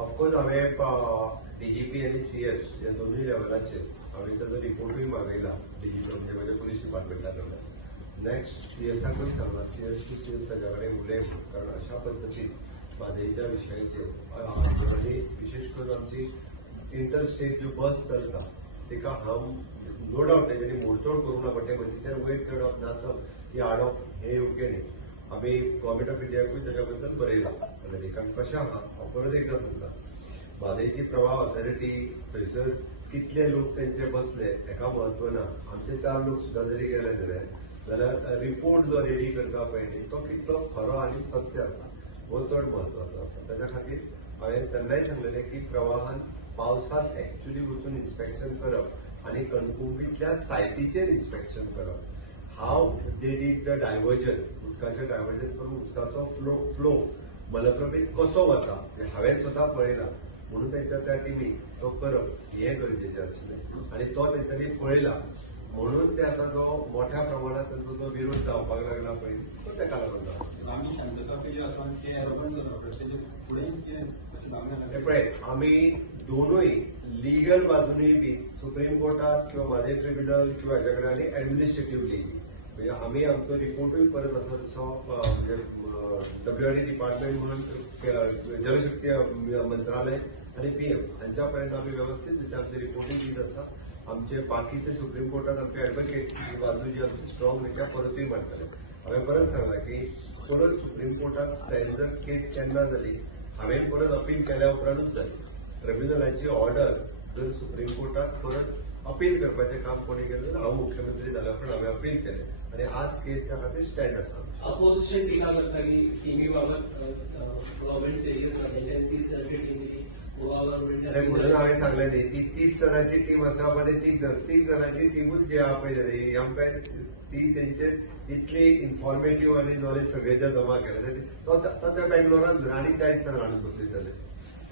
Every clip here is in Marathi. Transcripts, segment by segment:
ऑफकोर्स हांवें डीजीपी आनी सीएस ह्या दोनूय लेवलाचेर हांवें ताजो रिपोर्टूय मागयला डीजीपी म्हणजे पुलीस डिपार्टमेंटा कडल्यान नेक्स्ट सीएसाकूय सांगला सीएस टू सीएस ताच्या कडेन उलय कारण अशा पद्दतीन म्हादईच्या विशयाचेर आनी विशेष करून आमची इंटर स्टेट ज्यो बस चलता तिका हांव नो डावट तेजेनी मोडतोड करूं ना बट ते बसीचेर वयर चडप नाचप ही हाडप हे योग्य न्ही आमी गव्हर्मेंट ऑफ इंडियाकूय ताच्या बद्दल बरयला आनी एका कशें आहा हांव परत एकदा सांगता म्हादईची प्रवाह ऑथॉरिटी थंयसर कितले लोक तेंचे बसले हेका म्हत्व ना आमचे 4 लोक सुद्दां जरी गेले जाल्यार रिपोर्ट जो रेडी करता पळय न्ही तो कितलो खरो आनी सत्य आसा हो चड म्हत्वाचो आसा ताच्या खातीर हांवें तेन्नाय सांगलेलें की प्रवाहान पावसांत एक्च्युली वचून इन्स्पेक्शन करप आनी कणकुंबीतल्या सायटीचेर इन्स्पेक्शन करप हाव दे डीड द डायवर्जन उदकाचें डायवर्जन करून उदकाचो फ्लो मलप्रभेत कसो वता हें हांवें स्वता पळयलां म्हणून तेंच्या त्या टिमीक तो करप हें गरजेचें आशिल्लें आनी तो तेंच्यांनी पळयला म्हणून ते आता जो मोठ्या प्रमाणात त्यांचा जो विरोध जावपाक लागला पळय तो तेका लागून जाता आमी शांतता केली आसा आनी ते अर्बन करप तेजे फुडें कितें अशें मागणें पळय आमी दोनूय लिगल बाजूनय बी सुप्रीम कोर्टात किंवा म्हादई ट्रिब्युनल किंवा हाच्या कडेन आनी एडमिनिस्ट्रेटिव्हली म्हणजे आमी आमचो रिपोर्टूय परत असो तसो म्हणजे डब्ल्यूआरडी डिपार्टमेंट म्हणून जलशक्ती मंत्रालय आनी पीएम हांच्या पर्यंत आमी व्यवस्थीत आमचे रिपोर्टूय दीत आसा आमचे बाकीचे सुप्रीम कोर्टात आमचे एडव्होकेट्स बाजू जी आमची स्ट्रॉंग रित्या परतूय मारतले हांवें परत सांगला की परत सुप्रीम कोर्टात स्टँडर्ड केस केन्ना जाली हांवें परत अपील केल्या उपरांतूच जाली ट्रिब्युनलाची ऑर्डर जर सुप्रीम कोर्टात परत अपील करपाचें काम कोणी केलें जाल्यार हांव मुख्यमंत्री जाल्या उपरांत हांवें अपील केलें आनी आज केस त्या खातीर स्टँड आसा अपोजिशन टिका करता की टीमी बाबत गव्हर्नमेंट सिरियस नाशिल्ले 30 जाणांची टीम गोवा गव्हर्नमेंट म्हणून हांवें सांगलें न्ही ती 30 जणांची टीम आसा पण 30 जणांची टीमूच जी आहा पळय न्ही आमकां ती तेंचे इतली इन्फॉर्मेटिव्ह आनी नॉलेज सगळे जे जमा केले तो त्या बेंगलोरान आनी 40 जाणां हाडून बसयतले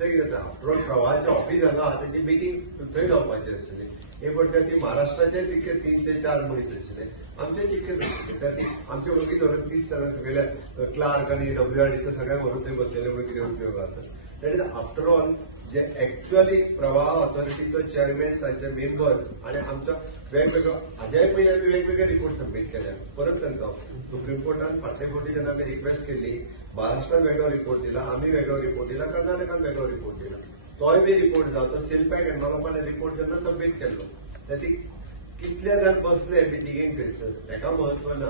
ते कितें आफ्टर ऑल प्रवाहाचें ऑफिस हांगा तेची मिटींग थंय जावपाची आशिल्ली हे पडटा ती महाराष्ट्राचे तितके 3 ते 4 मनीस आशिल्ले आमचे तितके आमचे वळखी धरून 30 जाणां सगळे क्लार्क आनी डब्ल्यूआरडीचे सगळ्यांक व्हरून थंय बसलेले पळय कितें उपयोग आसा दॅट इज आफ्टर ऑल जे एक्च्युअली प्रवाह ऑथॉरिटीचो चेअरमॅन तांचे मेंबर्स आणि आमच्या वेगवेगळ्यो हाज्याय पयलीं आमी वेगवेगळे रिपोर्ट सबमीट केल्या परत सांगता सुप्रीम कोर्टान फाटले फावटी जेन्ना आमी रिक्वेस्ट केल्ली महाराष्ट्रान वेगळो रिपोर्ट दिला आमी वेगळो रिपोर्ट दिला कर्नाटकान वेगळो रिपोर्ट दिला तोय बी रिपोर्ट जावं तो सेलपॅक एनवलपान रिपोर्ट जेन्ना सबमीट केल्लो ती कितले जाण बसले मिटिंगेक थंयसर हेका म्हत्व ना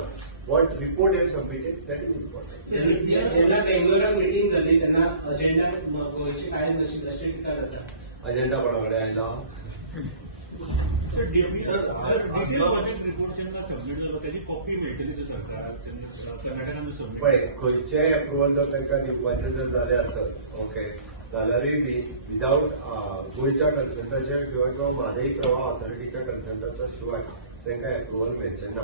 what report have submitted that is important जेन्ना बेंगलोरात मिटींग जाली तेन्ना अजेंडा गोंयची कांय नाशिल्ली अशी टिका जाता अजेंडा कोणा कडेन आयला पळय खंयचेय अप्रुवल जर तांकां दिवपाचें जर जालें आसत ओके जाल्यारूय बी विदाउट गोंयच्या कन्सल्टाच्या किंवा म्हादई प्रवाह ऑथॉरिटीच्या कन्सल्टाच्या शिवाय तांकां अप्रुवल मेळचें ना